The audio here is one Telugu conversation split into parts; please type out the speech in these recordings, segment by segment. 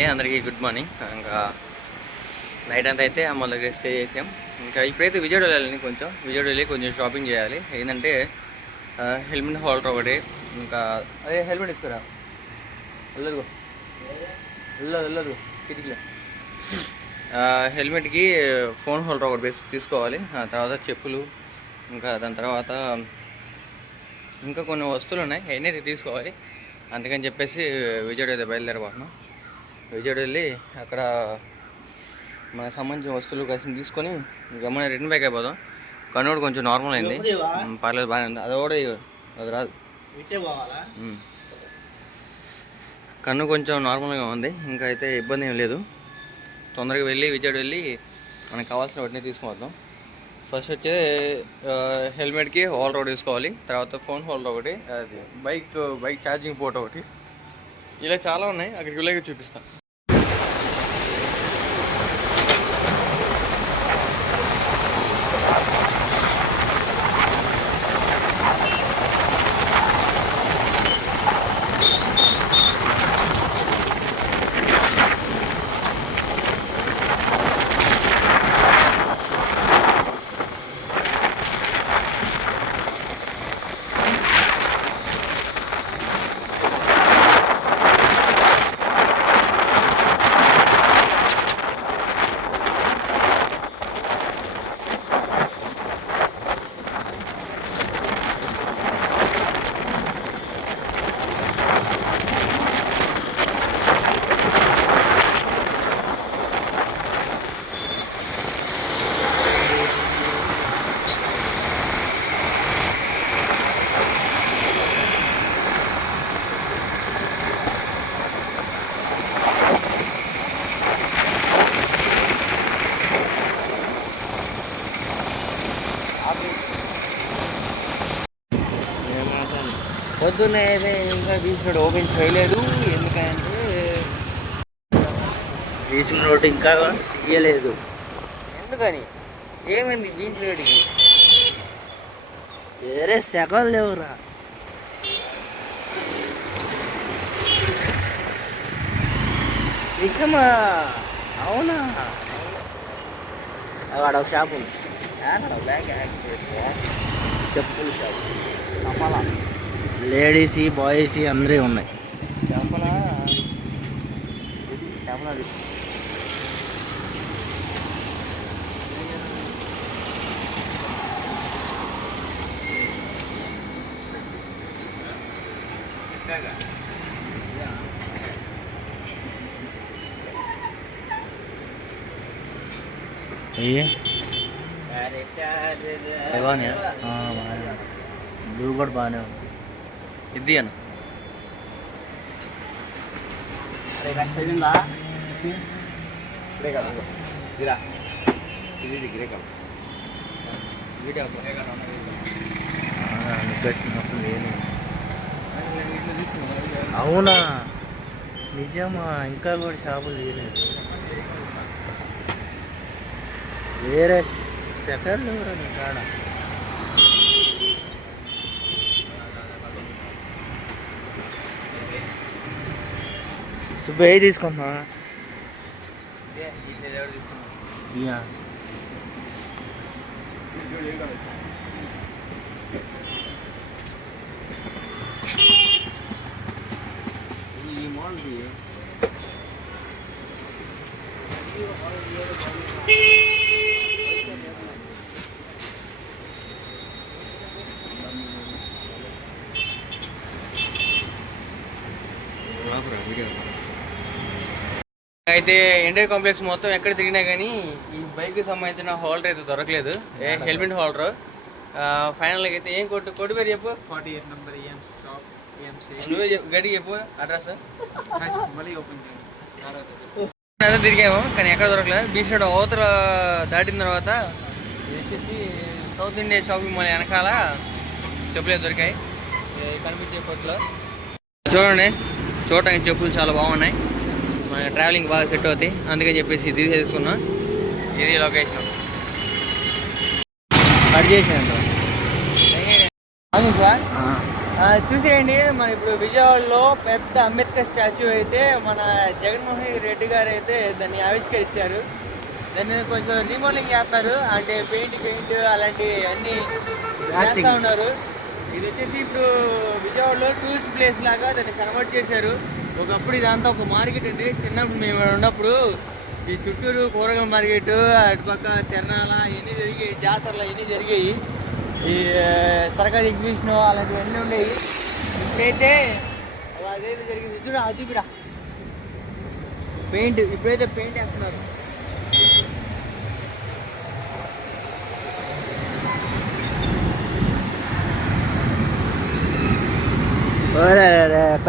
అండి, అందరికీ గుడ్ మార్నింగ్. ఇంకా నైట్ అంతా అయితే అమ్మ దగ్గర స్టే చేసాం. ఇంకా ఇప్పుడైతే విజయవాడ వెళ్ళాలి, విజయవాడ వెళ్ళి కొంచెం షాపింగ్ చేయాలి. ఏంటంటే హెల్మెట్ హోల్డర్ ఒకటి, ఇంకా అదే హెల్మెట్ ఇస్తారా వెళ్ళదు వెళ్ళదు కిటికీలో. హెల్మెట్కి ఫోన్ హోల్డర్ ఒకటి తీసుకోవాలి. తర్వాత చెప్పులు, ఇంకా దాని తర్వాత ఇంకా కొన్ని వస్తువులు ఉన్నాయి, అవన్నీ తీసుకోవాలి. అందుకని చెప్పేసి విజయవాడ అయితే బయలుదేరబోతున్నాం. విజయవాడ వెళ్ళి అక్కడ మనకు సంబంధించిన వస్తువులు కలిసి తీసుకొని గమ్మున రిటర్న్ బ్యాక్ అయిపోదాం. కన్ను కూడా కొంచెం నార్మల్ అయింది, పర్లేదు బాగానే ఉంది. అది కూడా అది రాదు, కన్ను కొంచెం నార్మల్గా ఉంది, ఇంకా అయితే ఇబ్బంది ఏం లేదు. తొందరగా వెళ్ళి విజయవాడ వెళ్ళి మనకు కావాల్సిన వాటిని తీసుకువద్దాం. ఫస్ట్ వచ్చే హెల్మెట్కి హోల్డర్ ఒకటి తీసుకోవాలి, తర్వాత ఫోన్ హోల్డర్ ఒకటి, అది బైక్ ఛార్జింగ్ పోర్ట్ ఒకటి, ఇలా చాలా ఉన్నాయి. అక్కడికి వెళ్ళాక చూపిస్తాను. పొద్దున్నే అయితే ఇంకా బీచ్ రోడ్ ఓపెన్ చేయలేదు, ఎందుకంటే బీచ్ రోడ్ ఇంకా తీయలేదు. ఎందుకని? ఏమైంది బీచ్ రోడ్కి? వేరే సెకలు లేవురా. నిజమా? అవునా? అక్కడ ఒక షాప్ ఉంది, చెప్పుల షాప్. చెప్పాలా? లేడీస్ బాయ్స్ అందరూ ఉన్నాయి. చెప్పలా బ్లూ కూడా బాగానే ఉంది. ఇది అన్న అవునా? నిజమా? ఇంకా కూడా షాపులు తీయలేదు. వేరే సెకండ్ ఎవరా నీ కాడ? సుబ్బయ్య తీసుకున్నా. ఈ మోడల్ది అయితే ఇండియన్ కాంప్లెక్స్ మొత్తం ఎక్కడ తిరిగినా కానీ ఈ బైక్కి సంబంధించిన హోల్డర్ అయితే దొరకలేదు, హెల్మెట్ హోల్డర్. ఫైనల్గా అయితే ఏం కొట్టు పేరు చెప్పు. 48 నెంబర్ నువ్వే గడికి చెప్పు అడ్రస్. అదే తిరిగాము కానీ ఎక్కడ దొరకలేదు. బీచ్ రోడ్ అవతల దాటిన తర్వాత వచ్చేసి సౌత్ ఇండియా షాపింగ్ మాల్ వెనకాల చెప్పులు దొరికాయి కనిపించే కొట్లో. చూడండి, చూడటానికి చెప్పులు చాలా బాగున్నాయి, మన ట్రావెలింగ్ బాగా సెట్ అవుతాయి. అందుకని చెప్పేసి ఇది తీసుకున్నా. ఇది లొకేషన్ కట్ చేసాను. చూసేయండి, మన ఇప్పుడు విజయవాడలో పెద్ద అంబేద్కర్ స్టాచ్యూ అయితే మన జగన్మోహన్ రెడ్డి గారు అయితే దాన్ని ఆవిష్కరించారు. దాన్ని కొంచెం రీమోడలింగ్ చేస్తారు, అంటే పెయింట్ అలాంటి అన్నీ చేస్తూ ఉన్నారు. ఇది వచ్చేసి ఇప్పుడు విజయవాడలో టూరిస్ట్ ప్లేస్ లాగా దాన్ని కన్వర్ట్ చేశారు. ఒకప్పుడు ఇదంతా ఒక మార్కెట్ అండి. చిన్నప్పుడు మేము ఉన్నప్పుడు ఈ చుట్టూరు కూరగాయల మార్కెట్, అటుపక్క తిరణాల ఇవన్నీ జరిగాయి, జాతరలు ఇవన్నీ జరిగాయి. ఈ సరకారు ఎగ్జిబిషన్ అలాంటివన్నీ ఉండేవి. ఇప్పుడైతే అదేదో జరిగింది చూడ అది కూడా పెయింట్, ఇప్పుడైతే పెయింట్ వేస్తున్నారు.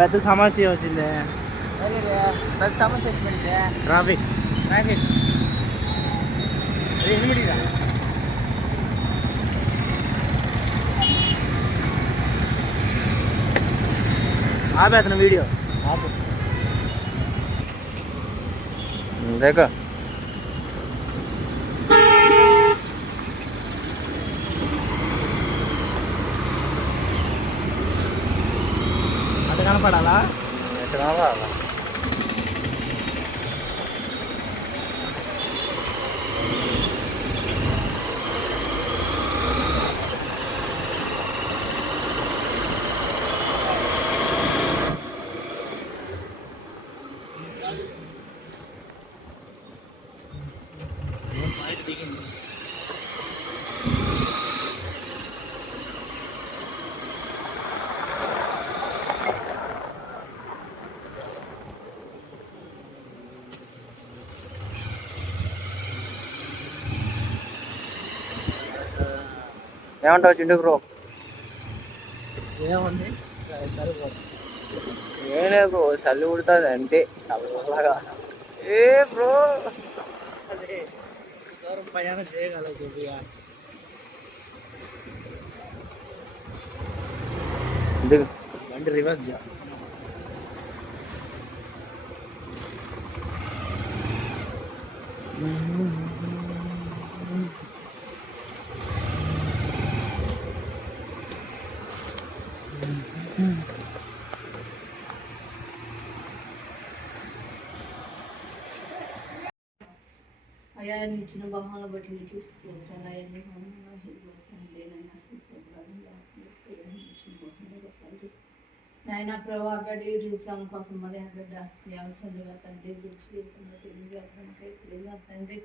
పెద్ద సమస్య వచ్చింది. పెద్ద సమస్య వచ్చిందంటే ట్రాఫిక్ ఆపేతను వీడియో देखो అటు కనపడాలా? ఏమంటావు చిండు బ్రో? ఏముంది ఏం లేదు బ్రో, చల్లి ఉడుతుంది అంటే చల్లగా. ఏ బ్రో అదే దూరం ప్రయాణం చేయగలవు కొద్దిగా. బండి రివర్స్ జా. అయా ఇచ్చిన బహాలను బట్టి నీకు స్తోత్రాలు. అయ్యా నాయన ప్రభా గడి చూసాం కోసం మరి బిడ్డ అవసరంగా తండ్రి తెలియగా తండ్రి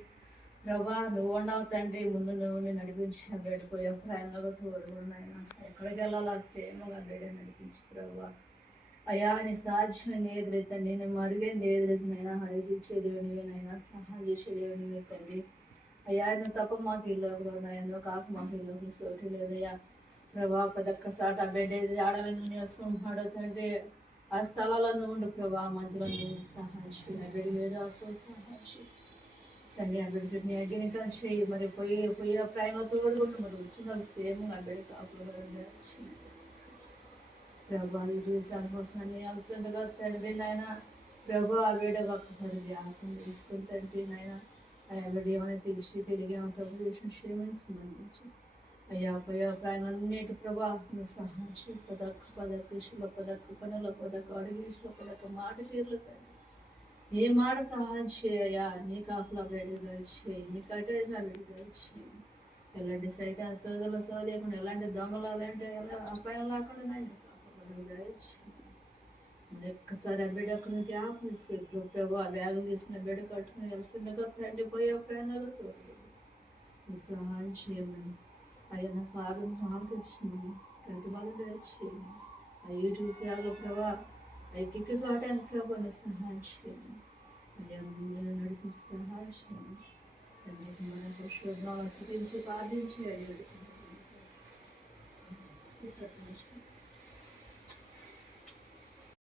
ప్రభా నువ్వు ఉండవు తండ్రి, ముందు నువ్వు నడిపించిన బయటపోయే ప్రయాణంలో తోడు నాయన ఎక్కడికి వెళ్ళాలో క్షేమంగా బిడ్డ నడిపించి ప్రభా అయా నీ సాధ్యమైన ఏది తండ్రి, నేను అడిగేది ఏది నైనా అడిగించేది నీవేనైనా సహాయం చేసేది నీవే తండ్రి. అయ్యా నువ్వు తప్ప మాకు ఇల్లు నాయన కాక మాకు ఇల్లు సోటి లేదయ్యా ప్రభా పెద్దక్క సాట బిడ్డ ఆడవిని వస్తున్నాడు తండ్రి, ఆ స్థలాల్లో ఉండు ప్రభా, మధ్యలో నువ్వు సహాయం చేయ బిడ్డ మీద సహాయం తండ్రి. ఆ బిడ్డ చెప్పిన అగ్గినిగా చేయి, మరి పోయే ప్రేమ తోడు మరి వచ్చిన సేమ్ ఆ బిడ్డ కాకుండా ప్రభా సంతోషాన్ని అవసరంగా తండ్రి నాయన ప్రభు ఆ వేడ ఒక్కసారి ధ్యానం తీసుకుని తండ్రి నాయన అయ్యా బిడ్డ ఏమైనా తెలియమో విషయం క్షేమించి అయ్యా పోయా ప్రాణాలన్నిటి ప్రభా నువ్వు సహాయం చేయి. పదక పనుల పదక అడుగులో పదక మాట తీరులు తండ్రి, ఏ మాట సహాయం చేయా నీ కాపుల వేడిగా చేయి, నీ కట్టేసిన వేడిగా చేయి. ఎలాంటి సైతం సోదరుల సోదరులు ఎలాంటి దొంగలు అలాంటి అపాయం లేకుండా ఒక్కసారి ఆ బిడ్డకు నుంచి ఆపుకు ప్రభు ఆ బ్యాగు చేసిన బిడ్డ కట్టుకుని వెళ్తుండగా తండ్రి పోయే ప్రయాణాలు తోడు సహాయం చేయమని అయ్యా నా పాదం ఆపించింది ప్రతిభలు చేయండి. అయ్యో చూసేయాలో ప్రభా అయ్యకి తోటానికి ప్రభు సహాయం చేయండి. అయ్యా నడిపించి సహాయం చేయండి. మన శుభ్రం ఆశ్రయించి ప్రార్థించి అయ్యాడు.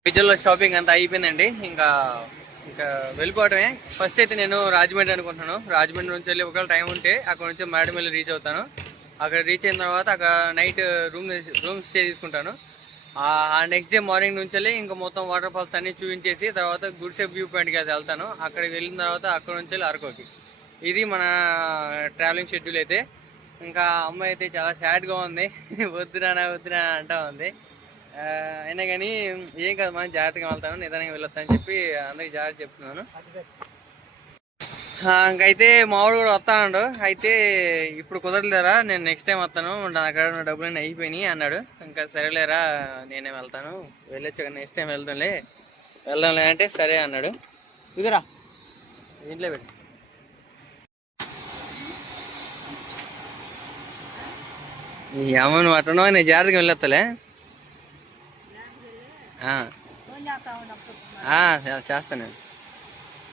విజయవాడలో షాపింగ్ అంతా అయిపోయిందండి. ఇంకా వెళ్ళిపోవడమే. ఫస్ట్ అయితే నేను రాజమండ్రి అనుకుంటున్నాను. రాజమండ్రి నుంచి వెళ్ళి ఒకవేళ టైం ఉంటే అక్కడ నుంచి మేడమిల్లి రీచ్ అవుతాను. అక్కడ రీచ్ అయిన తర్వాత అక్కడ నైట్ రూమ్ స్టే తీసుకుంటాను. ఆ నెక్స్ట్ డే మార్నింగ్ నుంచి వెళ్ళి ఇంకా మొత్తం వాటర్ ఫాల్స్ అన్నీ చూపించేసి తర్వాత గుడిసెప్ వ్యూ పాయింట్కి అయితే వెళ్తాను. అక్కడికి వెళ్ళిన తర్వాత అక్కడ నుంచి వెళ్ళి అరకుకి. ఇది మన ట్రావెలింగ్ షెడ్యూల్ అయితే. ఇంకా అమ్మాయి అయితే చాలా సాడ్గా ఉంది. వద్దురా అంటా ఉంది. అయినా కానీ ఏం కాదు, మనం జాగ్రత్తగా వెళ్తాను, నిదానంగా వెళ్ళొస్తాను అని చెప్పి అందరికి జాగ్రత్త చెప్తున్నాను. ఇంకైతే మావాడు కూడా వస్తాడు. అయితే ఇప్పుడు కుదరలేరా, నేను నెక్స్ట్ టైం వస్తాను, నా దగ్గర డబ్బులన్నీ అయిపోయినాయి అన్నాడు. ఇంకా సరేలేరా నేనే వెళ్తాను, వెళ్ళొచ్చు కానీ నెక్స్ట్ టైం వెళ్దాంలే అంటే సరే అన్నాడు. ఇదిరా ఇంట్లో పెట్టి ఏమో నువ్వు అట్టనో నేను జాగ్రత్తగా వెళ్ళొస్తాలే. చేస్తాను నేను.